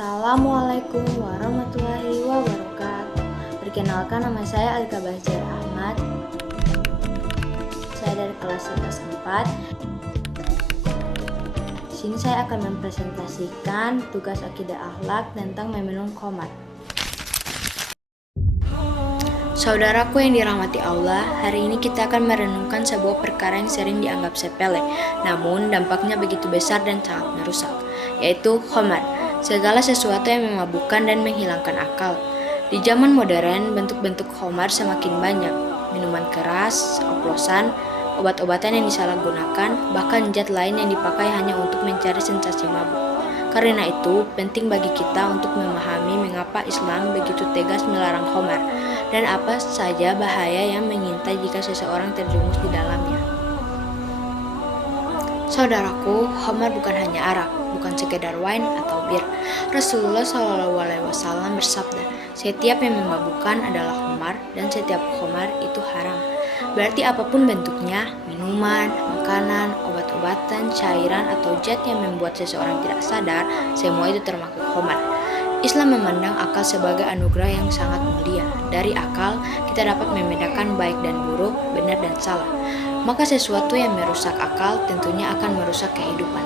Assalamualaikum warahmatullahi wabarakatuh. Perkenalkan, nama saya Alika Bahjar Ahmad. Saya dari kelas 4. Di sini saya akan mempresentasikan tugas akidah akhlak tentang meminum khamar. Saudaraku yang dirahmati Allah, hari ini kita akan merenungkan sebuah perkara yang sering dianggap sepele, namun dampaknya begitu besar dan sangat merusak, yaitu khamar. Segala sesuatu yang memabukkan dan menghilangkan akal. Di zaman modern, bentuk-bentuk khamar semakin banyak. Minuman keras, oplosan, obat-obatan yang disalahgunakan, bahkan zat lain yang dipakai hanya untuk mencari sensasi mabuk. Karena itu, penting bagi kita untuk memahami mengapa Islam begitu tegas melarang khamar dan apa saja bahaya yang mengintai jika seseorang terjerumus di dalamnya. Saudaraku, khamar bukan hanya arak, bukan sekedar wine atau bir. Rasulullah SAW bersabda, setiap yang memabukkan adalah khamar dan setiap khamar itu haram. Berarti apapun bentuknya, minuman, makanan, obat-obatan, cairan, atau zat yang membuat seseorang tidak sadar, semua itu termasuk khamar. Islam memandang akal sebagai anugerah yang sangat mulia. Dari akal, kita dapat membedakan baik dan buruk, benar dan salah. Maka sesuatu yang merusak akal tentunya akan merusak kehidupan.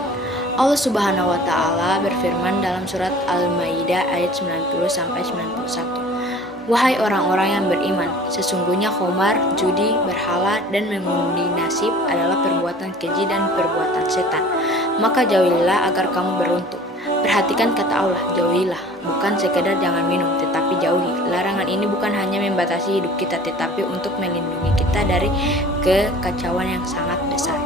Allah Subhanahu wa Ta'ala berfirman dalam surat Al-Maidah ayat 90-91. Wahai orang-orang yang beriman, sesungguhnya khamar, judi, berhala, dan mengundi nasib adalah perbuatan keji dan perbuatan setan. Maka jauhilah agar kamu beruntung. Perhatikan kata Allah, jauhilah, bukan sekedar jangan minum, tetapi jauhi. Larangan ini bukan hanya membatasi hidup kita, tetapi untuk melindungi kita dari kekacauan yang sangat besar.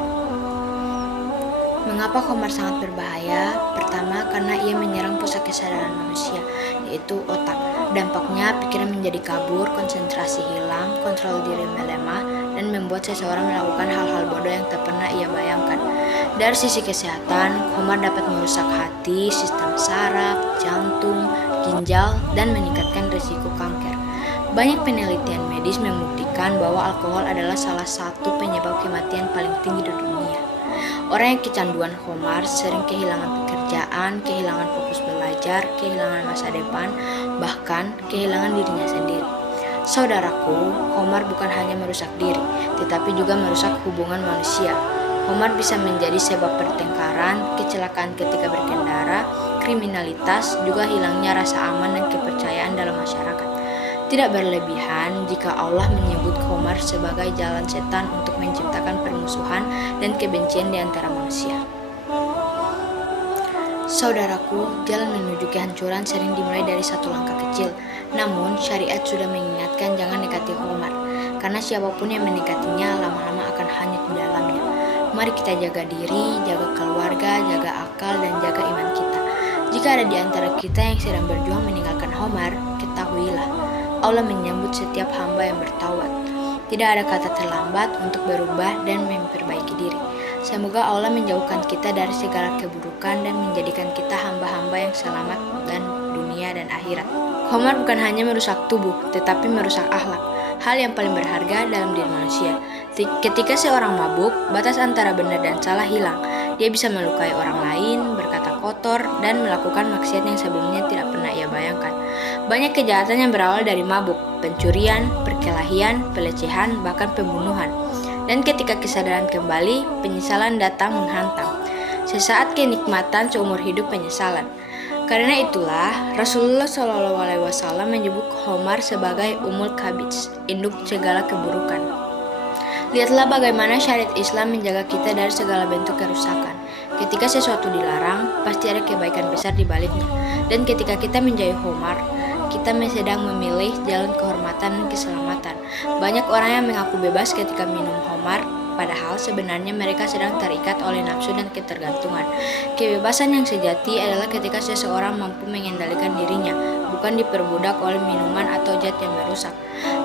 Mengapa khamar sangat berbahaya? Pertama, karena ia menyerang pusat kesadaran manusia, yaitu otak. Dampaknya, pikiran menjadi kabur, konsentrasi hilang, kontrol diri melemah, dan membuat seseorang melakukan hal-hal bodoh yang tak pernah ia bayangkan. Dari sisi kesehatan, khamar dapat merusak hati, sistem saraf, jantung, ginjal, dan meningkatkan risiko kanker. Banyak penelitian medis membuktikan bahwa alkohol adalah salah satu penyebab kematian paling tinggi di dunia. Orang yang kecanduan khamar sering kehilangan pekerjaan, kehilangan fokus belajar, kehilangan masa depan, bahkan kehilangan dirinya sendiri. Saudaraku, khamar bukan hanya merusak diri, tetapi juga merusak hubungan manusia. Khamar bisa menjadi sebab pertengkaran, kecelakaan ketika berkendara, kriminalitas, juga hilangnya rasa aman dan kepercayaan dalam masyarakat. Tidak berlebihan jika Allah menyebut khamar sebagai jalan setan untuk menciptakan permusuhan dan kebencian di antara manusia. Saudaraku, jalan menuju kehancuran sering dimulai dari satu langkah kecil. Namun, syariat sudah mengingatkan jangan dekati khamar, karena siapapun yang mendekatinya lama-lama akan hanyut di dalamnya. Mari kita jaga diri, jaga keluarga, jaga akal, dan jaga iman kita. Jika ada di antara kita yang sedang berjuang meninggalkan khamar, ketahuilah, Allah menyambut setiap hamba yang bertaubat. Tidak ada kata terlambat untuk berubah dan memperbaiki diri. Semoga Allah menjauhkan kita dari segala keburukan dan menjadikan kita hamba-hamba yang selamat dan dunia dan akhirat. Khamar bukan hanya merusak tubuh, tetapi merusak akhlak, hal yang paling berharga dalam diri manusia. Ketika seorang mabuk, batas antara benar dan salah hilang. Dia bisa melukai orang lain, berkata kotor, dan melakukan maksiat yang sebelumnya tidak pernah ia bayangkan. Banyak kejahatan yang berawal dari mabuk, pencurian, perkelahian, pelecehan, bahkan pembunuhan. Dan ketika kesadaran kembali, penyesalan datang menghantam. Sesaat kenikmatan, seumur hidup penyesalan. Karena itulah Rasulullah SAW menyebut khamar sebagai umul khabith, induk segala keburukan. Lihatlah bagaimana syariat Islam menjaga kita dari segala bentuk kerusakan. Ketika sesuatu dilarang, pasti ada kebaikan besar di baliknya. Dan ketika kita menjauhi khamar, kita sedang memilih jalan kehormatan dan keselamatan. Banyak orang yang mengaku bebas ketika minum khamar, padahal sebenarnya mereka sedang terikat oleh nafsu dan ketergantungan. Kebebasan yang sejati adalah ketika seseorang mampu mengendalikan dirinya, bukan diperbudak oleh minuman atau zat yang merusak.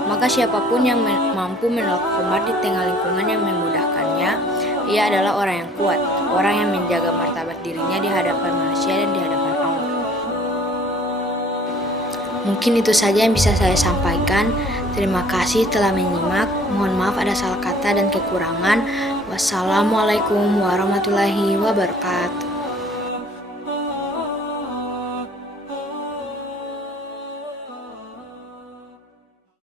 Maka siapapun yang mampu menolak khamar di tengah lingkungan yang memudahkannya, ia adalah orang yang kuat, orang yang menjaga martabat dirinya di hadapan manusia dan di hadapan Allah. Mungkin itu saja yang bisa saya sampaikan. Terima kasih telah menyimak. Mohon maaf ada salah kata dan kekurangan. Wassalamualaikum warahmatullahi wabarakatuh.